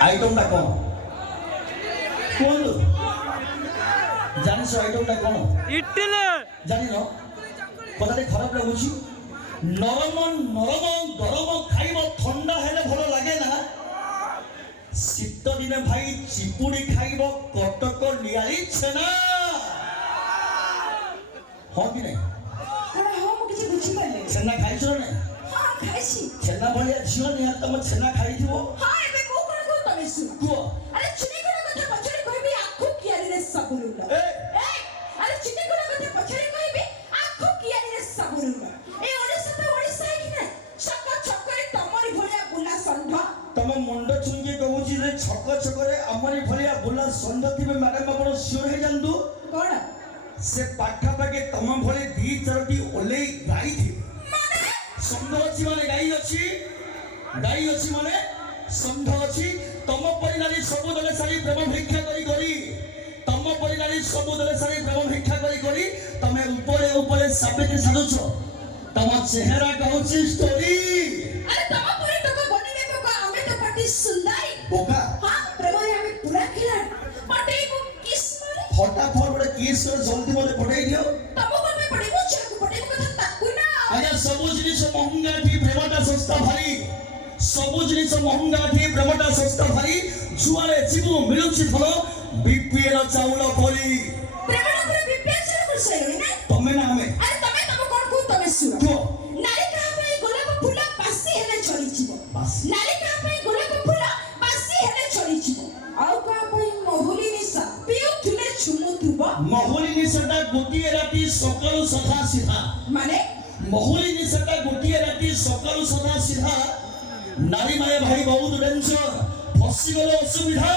আইটমটা কোন কোন জানিস আইটমটা কোন ইডলি জানি না কথাটি খারাপ লাগুছি নরম নরম গরম খাইব ঠান্ডা হেলে ভালো লাগে না শীত দিনে ভাই চিপুড়ি খাইব কটক নিয়ারি ছেনা ହଁ କି ନାହିଁ ହଁ ମୁଁ କିଛି ବୁଝିପାରିଲି ଛେନା ଖାଇଛ ନା ହଁ ଖାଇଛି ଛେନା ଭଳିଆ ଝିଅ ନିହାତି ତମେ ଛେନା ଖାଇଥିବ ହଁ ଏବେ ମୁଁ କଣ କହୁ ତମେ ଶୁଣ କୁହ ଆରେ ଚିନିଗୁଡ କଥା ପଛରେ କହିବି ଆଖୁ କିଆରିରେ ସବୁ ଲୁଣ୍ଡ ଏ ଆରେ ଚିନିଗୁଡ କଥା ପଛରେ କହିବି ଆଖୁ କିଆରିରେ ସବୁ ଲୁଣ୍ଡ ଏ ଓଡ଼ିଶା ତ ଓଡ଼ିଶା ହେଇକି ନା ଛକ ଛକରେ ତମରି ଭଳିଆ ବୁଲା ଷଣ୍ଢ ତମ ମୁଣ୍ଡ ଛୁଇଁକି କହୁଛି ଯେ ଛକ ଛକରେ ଆମରି ଭଳିଆ ବୁଲା ଷଣ୍ଢ ଥିବେ ମ୍ୟାଡାମ ଆପଣ ସିଓର ହେଇଯାନ୍ତୁ କଣ ସେ ପାଖାପାଖି ତମ ଭଳି ଦି ଚାରୋଟି ଓଲେଇ ଗାଈ ଥିବେ ଷଣ୍ଢ ଅଛି ମାନେ ଗାଈ ଅଛି ମାନେ ଷଣ୍ଢ ଅଛି ତମ ପରିବାରୀ ସବୁ ଦଳେ ସାରି ପ୍ରେମ ଭିକ୍ଷା କରି ତମ ପରିବାରୀ ସବୁ ଦଳେ ସାରି ପ୍ରେମ ଭିକ୍ଷା କରି ତମେ ଉପରେ ସାବିତ୍ରୀ ସାଜୁଛ ତମ ଚେହେରା କହୁଛି ଷ୍ଟୋରି ଆରେ ତମ ପରି ଟକ ବନିବେ ବୋକା ଆମେ ତ ପାଟି ସୁନ୍ଦରୀ ବୋକା ହଁ ପ୍ରେମରେ ଆମେ ପୁରା ଖିଲାଡି ପଟେଇବୁ କିସ୍ ମାରେ ଫଟାଫଟ ଗୋଟେ କିସ୍ କରି ଜଲ୍ଦି ମୋତେ ପଠେଇ ଦିଅ ତମ କଣ ପଡିବ ଛାକୁ ପଡିବ କଥା ତାକୁ ନା ଆଜ୍ଞା ସବୁ ଜିନିଷ ମହଙ୍ଗା ଠି ପ୍ରେମଟା ଶସ୍ତା ଭାଇ ସବୁ ଜିନିଷ ମହଙ୍ଗା ଠି ପ୍ରେମଟା ଶସ୍ତା ଭାଇ ଯୁଆଡେ ଯିବୁ ମିଳୁଛି ଭଲ ବିପିଏଲ ଚାଉଳ ପରି ପ୍ରେମଟା ପୁରା ବିପିଏଲ ଚାଉଳ କରିସାରିଲଣି ନା ତମେ ନା ଆମେ ଆରେ ତମେ ତମ କଣ କହୁ ତମେ ଶୁଣ କୁହ ନାରୀ କାହା ପାଇଁ ଗୋଲାପ ଫୁଲ ବାସି ହେଲେ ଚଳିଯିବ ବାସି? ନାରୀ କାହା ପାଇଁ ଗୋଲାପ ଫୁଲ ବାସି ହେଲେ ଚଳିଯିବ ଆଉ କାହା ପାଇଁ ମହୁଲି ନିଶା ପିଉଥିଲେ ଛୁମୁଥିବ ମହୁଲି ନିଶାଟା ଗୋଟିଏ ରାତି ସକାଳୁ ସଦା ସିଧା ମାନେ ମହୁଲି ନିଶାଟା ଗୋଟିଏ ରାତି ସକାଳୁ ସଦା ସିଧା ନାରୀ ମାଏ ଭାଇ ବହୁତ ଡେଞ୍ଜର ଫସିଗଲେ ଅସୁବିଧା